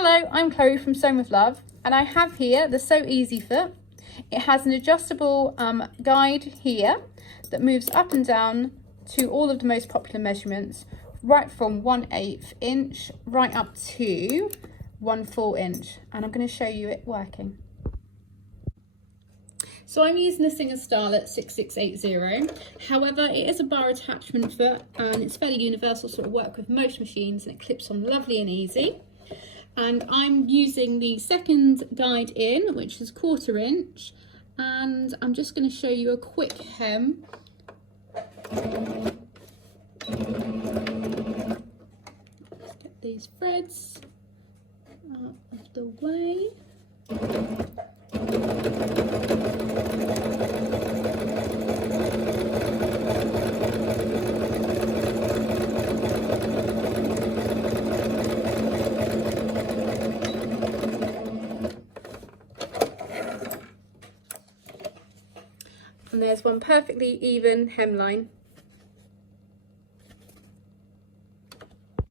Hello, I'm Chloe from Sewn with Love, and I have here the Sew Easy Foot. It has an adjustable guide here that moves up and down to all of the most popular measurements, right from 1/8 inch right up to 1/4 inch, and I'm going to show you it working. So I'm using the Singer Starlet 6680. However, it is a bar attachment foot and it's fairly universal, so it'll work with most machines and it clips on lovely and easy. And I'm using the second guide in, which is 1/4 inch, and I'm just going to show you a quick hem. Let's get these threads out of the way. And there's one perfectly even hemline.